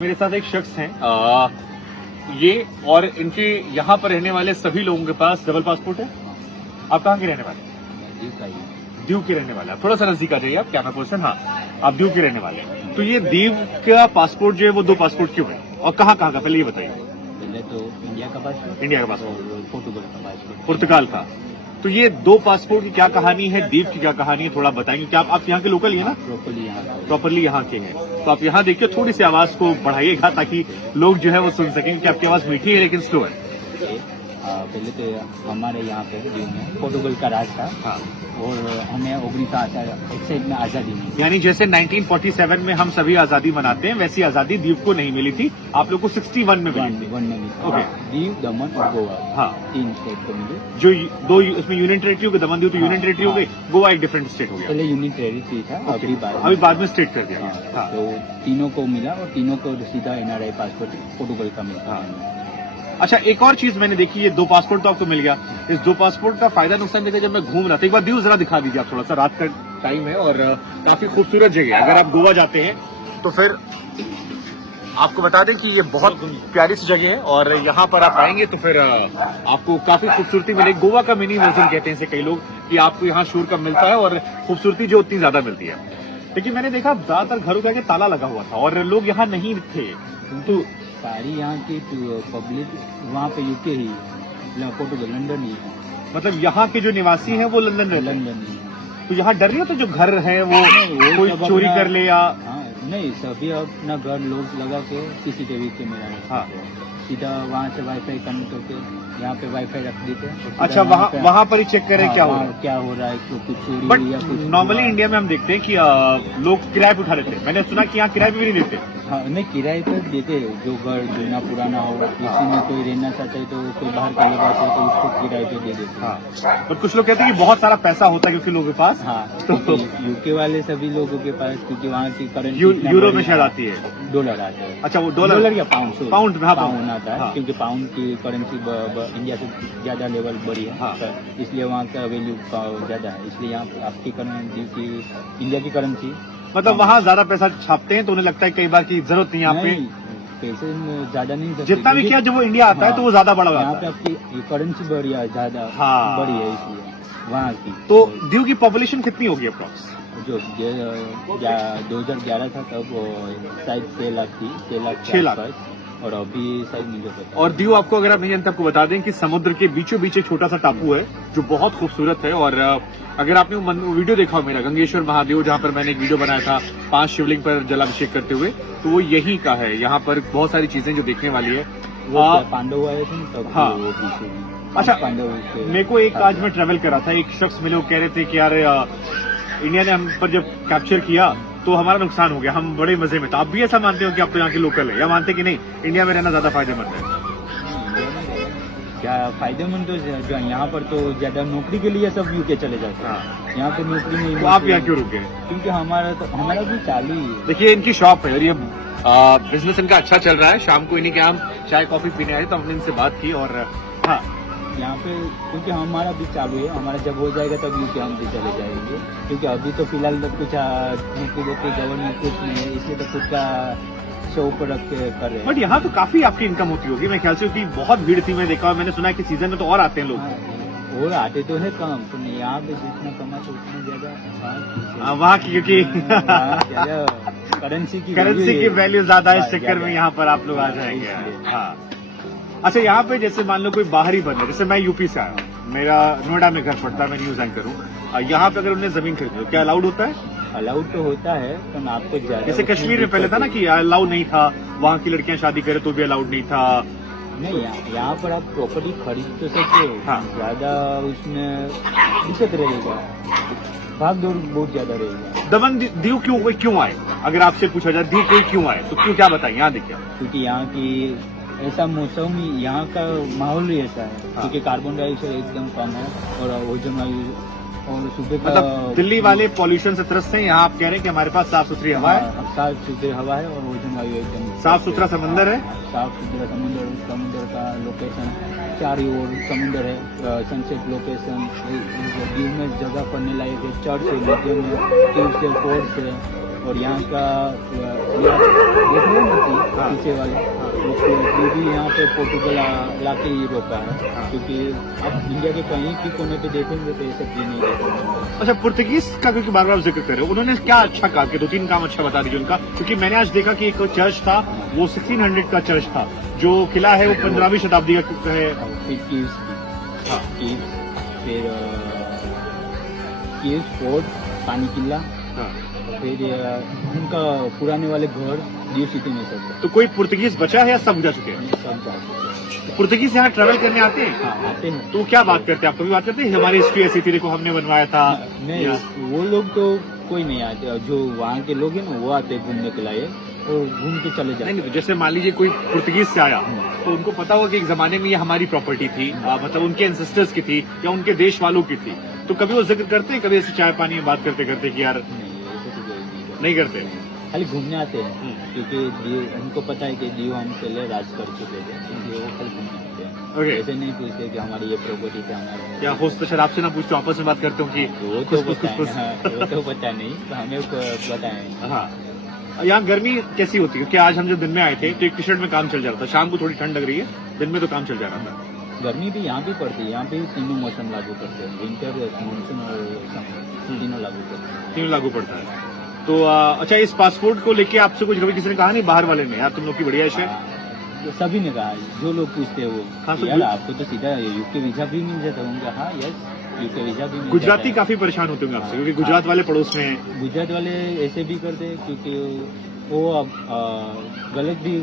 मेरे साथ एक शख्स हैं ये और इनके यहाँ पर रहने वाले सभी लोगों के पास डबल पासपोर्ट है। आप कहाँ के रहने वाले हैं? दीव के रहने वाले। आप थोड़ा सा नजदीक आ जाइए, आप कैमरा पर्सन। हाँ, आप दीव के रहने वाले हैं। तो ये दीव का पासपोर्ट जो है वो 2 पासपोर्ट क्यों है और कहाँ कहाँ का, पहले ये बताइए। पहले तो इंडिया का पासपोर्ट और पोर्टुगल का पासपोर्ट। पुर्तगाल का। तो ये 2 पासपोर्ट की क्या कहानी है, दीव की क्या कहानी है, थोड़ा बताएंगे। क्या आप यहाँ के लोकल ही है ना? प्रॉपरली यहाँ के हैं। तो आप यहाँ देखिए, थोड़ी सी आवाज को बढ़ाइएगा ताकि लोग जो है वो सुन सकें कि आपकी आवाज मीठी है लेकिन स्लो है। पहले तो हमारे यहाँ पे दीव में पोर्टुगल का राज था। हाँ। और हमें 1961 में आजादी मिली। यानी जैसे 1947 में हम सभी आजादी मनाते हैं वैसी आजादी दीव को नहीं मिली थी, आप लोग को 61 में मिली थी। ओके। दीव, दमन और गोवा, हाँ, 3 स्टेट को मिली। जो 2 उसमें यूनियन टेरिटरी हो गई, दमन दीव तो यूनियन टेरिटरी हो गई, गोवा एक डिफरेंट स्टेट हो गया। पहले यूनियन टेरिटरी था, अभी बाद में स्टेट कर दिया। हाँ। तो तीनों को मिला और तीनों को सीधा एनआरआई पासपोर्ट पोर्टुगल का मिला। हाँ। अच्छा, एक और चीज मैंने देखी, ये 2 पासपोर्ट तो आपको मिल गया। इस 2 पासपोर्ट का फायदा नुकसान देखा जब मैं घूम रहा था, एक बार दीव जरा दिखा दीजिए आप थोड़ा सा, रात का टाइम है और काफी खूबसूरत जगह है। अगर आप गोवा जाते हैं तो फिर आपको बता दें कि ये बहुत प्यारी सी जगह है और यहाँ पर आप आएंगे तो फिर आपको काफी खूबसूरती मिलेगी। गोवा का मिनी वर्जन कहते हैं इसे कई लोग, कि आपको यहाँ शोर कम मिलता है और खूबसूरती जो उतनी ज्यादा मिलती है। लेकिन मैंने देखा ज्यादातर घरों का ताला लगा हुआ था और लोग यहाँ नहीं थे। तो सारी यहाँ की पब्लिक वहाँ पे यूके ही, पोर्टुगल, लंदन ही है। मतलब यहाँ के जो निवासी हैं वो लंदन रहते हैं। लंदन ही है। तो यहाँ डर नहीं होता जो घर है वो कोई चोरी कर ले या? हाँ, नहीं, सभी अपना घर लोग लगा के सीसीटीवी कैमरा है। हाँ। सीधा वहाँ से वाईफाई कनेक्ट करके यहाँ पे वाईफाई रख देते हैं। अच्छा, वहाँ पर ही चेक करें क्या हो रहा है, कुछ चोरी बट या कुछ। नॉर्मली इंडिया में हम देखते हैं कि लोग किराए पे उठा लेते हैं। मैंने सुना कि यहाँ किराए पे भी नहीं देते। हाँ, नहीं, किराए पे देते हैं। जो घर जितना पुराना हो, किसी में कोई रहना चाहता है तो कोई बाहर का लोग आते हैं तो उसको किराए पे दे देते हैं। हाँ, पर कुछ लोग कहते हैं कि बहुत सारा पैसा होता है क्योंकि लोगों के पास। हाँ, तो यूके वाले सभी लोगों के पास, क्योंकि वहाँ की करेंसी यूरो में शायद आती है, डॉलर आता है। अच्छा, वो डॉलर या पाउंड पाउंड आता है। हाँ। क्योंकि पाउंड की करेंसी इंडिया से ज्यादा लेवल बड़ी है। हाँ। इसलिए वहाँ का वैल्यू ज्यादा है। इसलिए यहाँ आपकी करेंसी की, इंडिया की करेंसी, मतलब वहाँ ज्यादा पैसा छापते हैं तो उन्हें लगता है कई बार की जरूरत नहीं यहाँ पे। पैसे ज्यादा नहीं, जितना भी किया जब वो इंडिया आता है तो वो ज्यादा बड़ा यहाँ होता पे है। आपकी करेंसी बड़ी है, ज्यादा बड़ी है, इसलिए वहाँ की। तो दीव की पॉपुलेशन कितनी होगी अप्रॉक्स? जो 2011 था तब शायद 6 लाख थी, 6 लाख और अभी शायद मुझे पता। और दीव आपको, अगर आप नहीं जानते, आपको बता दें कि समुद्र के बीचों बीच एक छोटा सा टापू है जो बहुत खूबसूरत है। और अगर आपने वीडियो देखा हो मेरा गंगेश्वर महादेव, जहाँ पर मैंने एक वीडियो बनाया था 5 शिवलिंग पर जलाभिषेक करते हुए, तो वो यहीं का है। यहाँ पर बहुत सारी चीजें जो देखने वाली है। पांडव आए थे तब। हाँ। वो पीछे। अच्छा, पांडव मेरे को एक आज मैं ट्रेवल कर रहा था, एक शख्स मिले, वो कह रहे थे कि यार इंडिया ने हम पर जब कैप्चर किया तो हमारा नुकसान हो गया, हम बड़े मजे में। तो आप भी ऐसा मानते हो कि आप तो यहाँ के लोकल है, या मानते कि नहीं इंडिया में रहना ज्यादा फायदेमंद है? क्या फायदेमंद, तो जो यहाँ पर तो ज्यादा नौकरी के लिए सब यूके चले जाते हैं। हाँ। यहाँ पे नौकरी नहीं। तो आप यहाँ क्यों रुके? क्योंकि हमारा भी चालू ही है। देखिए, इनकी शॉप है और ये बिजनेस इनका अच्छा चल रहा है। शाम को इन्हीं के हम चाय कॉफी पीने आए तो हमने इनसे बात की। और हाँ, यहाँ पे क्योंकि हमारा भी चालू है, हमारा जब हो जाएगा तब यूके हम भी चले जाएंगे। क्योंकि अभी तो फिलहाल कुछ नौकरी गवर्नमेंट कुछ नहीं है, इसलिए तो खुद का शो ऊपर रख के कर रहे हैं। बट यहाँ तो काफी आपकी इनकम होती होगी मेरे ख्याल से, क्योंकि बहुत भीड़ थी। मैं देखा, मैंने सुना है कि सीजन में तो और आते हैं लोग। हाँ, और आते तो है कम, तो नहीं, यहाँ पे जितना कमाते उतना ज्यादा वहाँ की, क्योंकि करेंसी की वैल्यू ज्यादा है, इस चक्कर में यहाँ पर आप लोग आ जाएंगे। हाँ। अच्छा, यहाँ पे जैसे मान लो कोई बाहरी बंदा, जैसे मैं यूपी से आया हूँ, मेरा नोएडा में घर पड़ता है, मैं न्यूज एंकर हूँ। यहाँ पे अगर उन्हें जमीन खरीदी तो क्या अलाउड होता है? अलाउड तो होता है, तो आपको जैसे कश्मीर में पहले था ना कि अलाउ नहीं था, वहाँ की लड़कियां शादी करे तो भी अलाउड नहीं था। नहीं, यहाँ पर आप प्रॉपर्टी खरीद तो सकते हो। हाँ। ज्यादा उसमें दिक्कत रहेगा, भाग दौड़ बहुत ज्यादा रहेगा। दमन दीव क्यों आए? अगर आपसे पूछा जाए दीव कोई क्यों आए तो क्या बताएं? यहाँ देखिए, क्योंकि यहाँ की ऐसा मौसम, यहाँ का माहौल ही ऐसा है। हाँ। क्योंकि कार्बन डाइऑक्साइड एकदम कम है और ओजोन वायु और सुबह का, मतलब दिल्ली वाले पॉल्यूशन से त्रस्त हैं, यहाँ आप कह रहे हैं कि हमारे पास साफ सुथरी हवा है। साफ सुथरी हवा है और ओजोन वायु एकदम साफ सुथरा समंदर है। साफ सुथरा समुद्र का लोकेशन, चारों ओर समुद्र है, सनसेट लोकेशन। दीव में जगह पढ़ने लायक है, चर्च है, म्यूजियम है, ट्यूबवेल, कोर्स है, और यहाँ का ये आप देख रहे हो ना पीछे वाले वो भी यहाँ पे पोर्टुगल लाके ही रोका है, क्योंकि आप इंडिया के कहीं भी कोने पे देखेंगे तो ये सब चीज नहीं देखेंगे। अच्छा, पुर्तगीज का क्योंकि बार बार जिक्र कर रहे हो, उन्होंने क्या अच्छा कहा कि 2-3 काम अच्छा बता दीजिए उनका, क्योंकि मैंने आज देखा कि एक चर्च था वो 1600 का चर्च था, जो किला है वो 15वीं शताब्दी का है। फिर कीव्स हाँ। फिर कीव्स फोर्ट, पानी किला, हाँ। फिर उनका पुराने वाले घर न्यू सिटी में सब तो कोई पुर्तगीज बचा है या सब जा चुके हैं? सब जा चुके हैं। पुर्तगीज यहाँ ट्रैवल करने आते हैं? हाँ, आते हैं। तो क्या बात करते हैं, आप कभी बात करते हैं हमारी हिस्ट्री ऐसी थी, देखो हमने बनवाया था? नहीं, या- वो लोग तो कोई नहीं आते, जो वहाँ के लोग हैं ना वो आते हैं घूमने के लिए और घूम के चले जाते नहीं, तो जैसे मान लीजिए कोई पुर्तगीज से आया हैं। तो उनको पता होगा कि एक जमाने में ये हमारी प्रॉपर्टी थी, मतलब उनके एंसेस्टर्स की थी या उनके देश वालों की थी, तो कभी वो जिक्र करते हैं, कभी ऐसे चाय पानी में बात करते करते कि यार नहीं, ऐसे तो कोई नहीं करते? खाली घूमने आते हैं, क्योंकि उनको पता है कि दीव हम पहले राज कर चुके थे, इसलिए वो खाली घूमने आते हैं। ओके। ऐसे नहीं पूछते कि हमारी ये प्रॉपर्टी थे हमारे, या होस्ट शराब से ना पूछते, आपस में बात करते हो कि वो तो पता है, वो तो पता नहीं, तो हमें पता है। हाँ। यहाँ गर्मी कैसी होती है? क्योंकि आज हम जब दिन में आए थे तो एक टी शर्ट में काम चल जा रहा था, शाम को थोड़ी ठंड लग रही है, दिन में तो काम चल जा रहा था। गर्मी भी यहाँ भी पड़ती है, यहाँ पे तीनों मौसम लागू करते हैं, विंटर, मानसून और समर, तीनों लागू करते हैं। तीनों लागू पड़ता है। तो अच्छा, इस पासपोर्ट को लेके आपसे कुछ कभी किसी ने कहा नहीं बाहर वाले ने, यार तुम लोग की बढ़िया है? तो सभी ने कहा, जो लोग पूछते हैं वो, हाँ, तो यार आपको तो सीधा यूके वीजा भी मिल जाता है। उनका हाँ, यस, यूके वीजा भी मिल गुजराती जाता है। काफी परेशान होते होंगे आपसे, क्योंकि गुजरात वाले पड़ोस में हैं। गुजरात वाले ऐसे भी करते हैं, क्योंकि वो अब गलत भी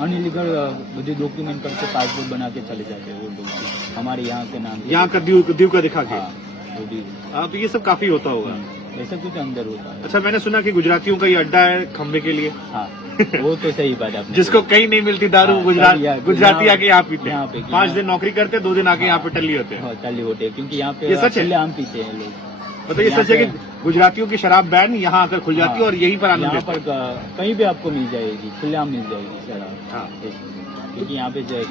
अनइलीगल मुझे डॉक्यूमेंट करके पासपोर्ट बना के चले जाते हैं वो लोग भी, हमारे यहाँ के नाम पे। यहाँ का दीव का दिखा के। हाँ, वो भी। तो ये सब काफी होता होगा। ऐसा कुछ अंदर होता है। अच्छा, मैंने सुना कि गुजरातियों का ये अड्डा है खंबे के लिए। हाँ, वो तो सही बात है आपने। जिसको कहीं नहीं मिलती दारू, हाँ, गुजराती आके यहाँ पीते यहाँ पे हैं। 5 दिन नौकरी करते, 2 दिन आके यहाँ पे टल्ली होते हैं। हाँ, टल्ली होते हैं, क्योंकि यहाँ पे ये सच है? खुले आम पीते हैं लोग। मतलब ये सच है कि गुजरातियों की शराब बैन यहाँ आकर खुल जाती है हाँ, और यहीं पर आनंद यहाँ लेते पर हैं। कहीं भी आपको मिल जाएगी, खुलेआम मिल जाएगी शराब। हाँ। क्योंकि यहाँ पे जो है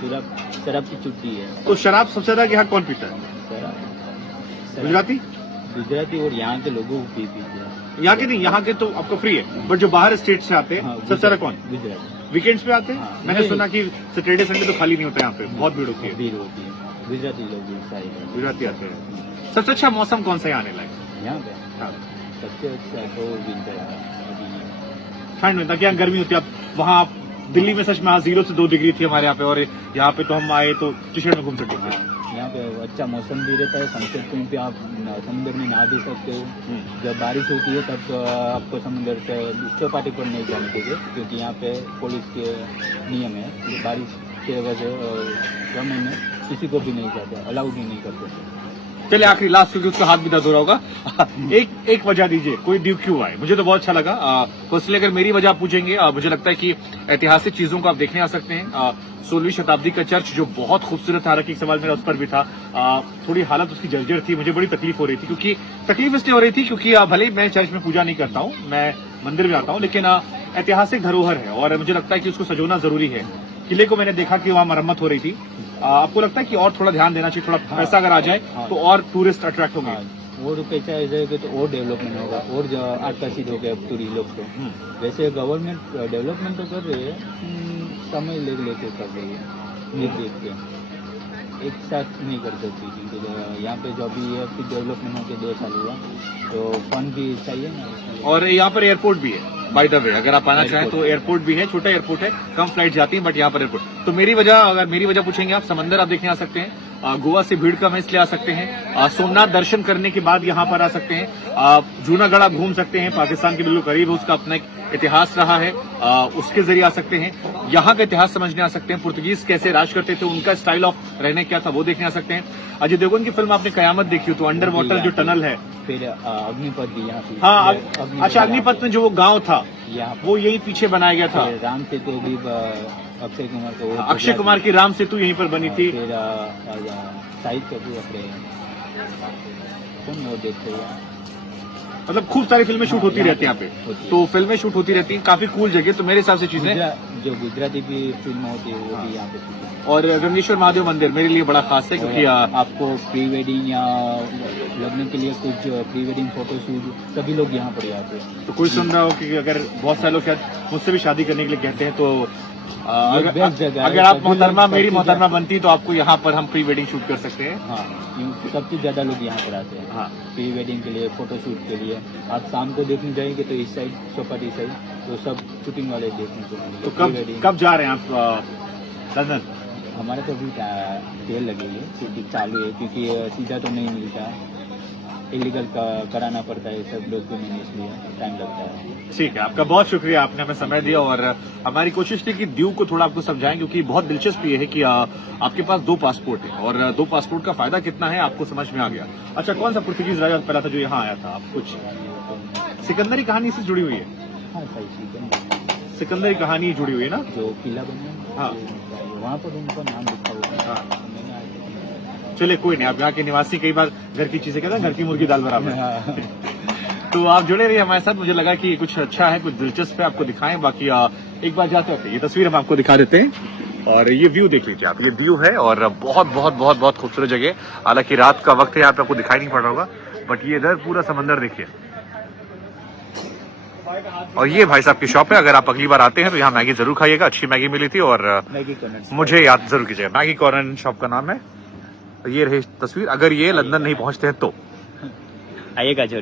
शराब की छुट्टी है। तो शराब सबसे ज्यादा यहाँ कौन पीता है? शराब गुजराती? गुजराती और यहाँ के लोगों को पीते हैं। यहाँ के नहीं, यहाँ के तो आपको फ्री है, बट जो बाहर स्टेट से आते हैं सबसे ज्यादा कौन? गुजराती वीकेंड्स पे आते हैं? हाँ, मैंने नहीं। सुना कि सैटरडे संडे तो खाली नहीं होता यहाँ पे, बहुत भीड़ होती है। भीड़ होती है, गुजराती लोग भी सारे गुजराती आते हैं। सबसे अच्छा मौसम कौन सा है आने लायक? यहाँ पे। हाँ। सबसे अच्छा तो विंटर है अभी। ठंड में, ताकि यहाँ गर्मी होती है। अब वहाँ दिल्ली में सच में 0 से 2 डिग्री थी हमारे यहाँ पे, और यहाँ पे तो हम आए तो टी शर्ट में घूम सकते थे। यहाँ पे अच्छा मौसम भी रहता है, सनसेट पॉइंट पे आप समुद्र में नहा भी सकते हो। जब बारिश होती है तब तो आपको समुद्र से चौपाटी पर नहीं जाने देंगे, क्योंकि यहाँ पे पुलिस के नियम है कि बारिश के वजह समय में किसी को भी नहीं जाते, अलाउड ही नहीं करते। चलिए आखिरी लास्ट, क्योंकि उसका हाथ भी दर्द हो रहा होगा। एक वजह दीजिए, कोई ड्यूक क्यों आए? मुझे तो बहुत अच्छा लगा। पर्सनली अगर मेरी वजह आप पूछेंगे, मुझे लगता है कि ऐतिहासिक चीजों को आप देखने आ सकते हैं। 16वीं शताब्दी का चर्च जो बहुत खूबसूरत था, हालांकि एक सवाल मेरा उस पर भी था। थोड़ी हालत उसकी जर्जर थी, मुझे बड़ी तकलीफ हो रही थी, क्योंकि तकलीफ इसलिए हो रही थी क्योंकि भले ही मैं चर्च में पूजा नहीं करता हूँ, मैं मंदिर में आता हूँ, लेकिन ऐतिहासिक धरोहर है और मुझे लगता है कि उसको सजोना जरूरी है। किले को मैंने देखा कि वहाँ मरम्मत हो रही थी। आपको लगता है कि और थोड़ा ध्यान देना चाहिए, थोड़ा पैसा अगर आ जाए तो और टूरिस्ट अट्रैक्ट होंगे? और पैसा आ जाएगा तो और डेवलपमेंट होगा और आकर्षित हो गया टूरिस्ट लोग को। वैसे गवर्नमेंट डेवलपमेंट तो कर रही है, समय लेके कर रही है, देख के एक साथ नहीं कर सकती, क्योंकि यहाँ पे जो अभी डेवलपमेंट होकर 2 साल हुआ तो फंड भी चाहिए ना। और यहाँ पर एयरपोर्ट भी है, बाय द वे, अगर आप आना चाहें तो एयरपोर्ट भी है, छोटा एयरपोर्ट है, कम फ्लाइट जाती हैं, बट यहाँ पर एयरपोर्ट। तो अगर मेरी वजह पूछेंगे आप, समंदर आप देखने आ सकते हैं। गोवा से भीड़ कम है इसलिए आ सकते हैं। सोमनाथ दर्शन करने के बाद यहाँ पर आ सकते हैं। जूनागढ़ आप घूम सकते हैं, पाकिस्तान के बिल्कुल करीब है, उसका अपना एक इतिहास रहा है, उसके जरिए आ सकते हैं। यहाँ का इतिहास समझने आ सकते हैं, पुर्तगीज कैसे राज करते थे, उनका स्टाइल ऑफ रहने क्या था वो देखने आ सकते हैं। अजय देवगन की फिल्म आपने कयामत देखी हो, तो अंडर वाटर जो टनल है, फिर अग्निपथ भी यहाँ पे। हाँ, अच्छा, अग्निपथ में जो वो गांव था यहाँ वो यहीं पीछे बनाया गया था। राम सेतु भी अक्षय कुमार को, अक्षय कुमार की राम सेतु यहीं पर बनी थी। फिर शाहिद कपूर अपने कौन वो देखते हैं मतलब खूब सारी फिल्में शूट होती रहती हैं यहाँ पे, होती है। तो फिल्में शूट होती रहती हैं, काफी कूल जगह, तो मेरे हिसाब से चीजें। जो गुजराती भी फिल्म होती है वो भी यहाँ पे शूट होती है। और गंगेश्वर महादेव मंदिर मेरे लिए बड़ा खास है क्योंकि आपको प्री वेडिंग या लगने के लिए कुछ प्री वेडिंग फोटोशूट सभी लोग यहाँ पर आते हैं। तो कोई सुन रहा हो कि अगर बहुत सारे लोग शायद मुझसे भी शादी करने के लिए कहते हैं, तो बेस्ट जगह है। अगर आप सभी मोहतरमा लोग मेरी सबसे मोहतरमा बनती तो आपको यहाँ पर हम प्री वेडिंग शूट कर सकते हैं। हाँ, सबसे ज्यादा लोग यहाँ पर आते हैं हाँ, प्री वेडिंग के लिए, फोटोशूट के लिए। आप शाम को देखने जाएंगे तो इस साइड चौपाटी साइड तो सब शूटिंग वाले देखने को मिलेंगे। तो कब जा रहे हैं आप लंदन? हमारा तो अभी तेल लगेगी, शूटिंग चालू है क्योंकि सीधा तो नहीं मिलता, इलीगल कराना पड़ता है सब डॉक्यूमेंट, इसलिए टाइम लगता है। ठीक है, आपका बहुत शुक्रिया, आपने हमें समय दिया और हमारी कोशिश थी कि ड्यू को थोड़ा आपको समझाएं, क्योंकि बहुत दिलचस्प ये है कि आपके पास 2 पासपोर्ट है और 2 पासपोर्ट का फायदा कितना है आपको समझ में आ गया। अच्छा, कौन सा पुर्तगीज राजा पहला था जो यहाँ आया था? आप कुछ सिकंदरी कहानी से जुड़ी हुई है? हाँ सही, सिकंदरी कहानी जुड़ी हुई है ना? जो किला बना है हाँ। वहाँ पर उनका नाम लिखा हुआ है। हाँ। मैंने आज- चलिए कोई नहीं, आप यहाँ के निवासी, कई बार घर की चीजें कहते हैं, घर की मुर्गी दाल बराबर। हाँ। तो आप जुड़े रहिए हमारे साथ, मुझे लगा कि कुछ अच्छा है, कुछ दिलचस्प है, आपको दिखाएं। बाकी एक बार जाते वक्त ये तस्वीर हम आपको दिखा देते हैं और ये व्यू देख लीजिए आप, ये व्यू है और बहुत बहुत बहुत बहुत खूबसूरत जगह। हालांकि रात का वक्त है, यहाँ पे आपको दिखाई नहीं पड़ रहा होगा, बट ये इधर पूरा समंदर देखिए। और ये भाई साहब की शॉप है, अगर आप अगली बार आते हैं तो यहाँ मैगी जरूर खाइएगा, अच्छी मैगी मिली थी और मैगी कॉर्नर मुझे याद जरूर कीजिएगा। मैगी कॉर्नर शॉप का नाम है। ये रही तस्वीर, अगर ये लंदन नहीं पहुंचते हैं तो आइएगा जरूर।